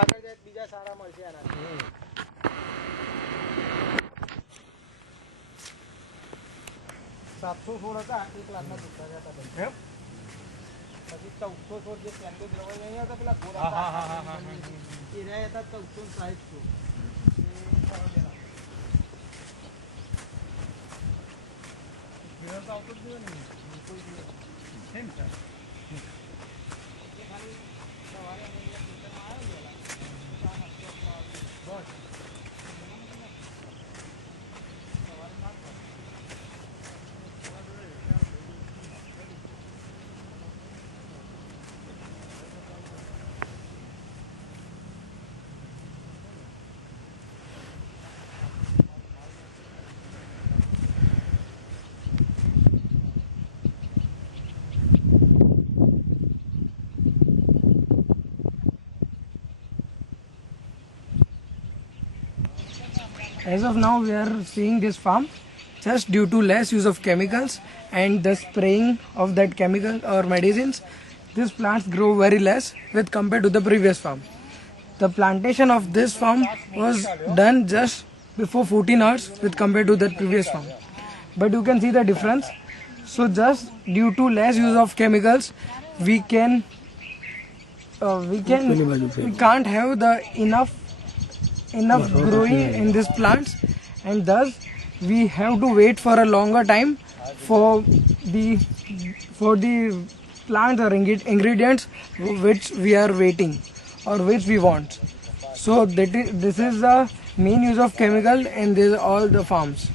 આગળ જાય બીજા સારા મળશે આનાથી. 716 હતા 1 લાખના જુત્તા હતા પછી 1416 જે પેન્ડો દ્રવય નહીં હતા પેલા ગોરા એ રહ્યા હતા 1460 આવતો જ નહીં કોઈ દિવસ કેમ છે ખાલી સવારે બસ As of now, we are seeing this farm just due to less use of chemicals and the spraying of that chemical or medicines. These plants grow very less with compared to the previous farm. The plantation of this farm was done just before 14 hours with compared to the previous farm. But you can see the difference. So just due to less use of chemicals, we can't have the enough growing in these plants, and thus we have to wait for a longer time for the plants or ingredients which we are waiting or which we want. So this is the main use of chemical in all the farms.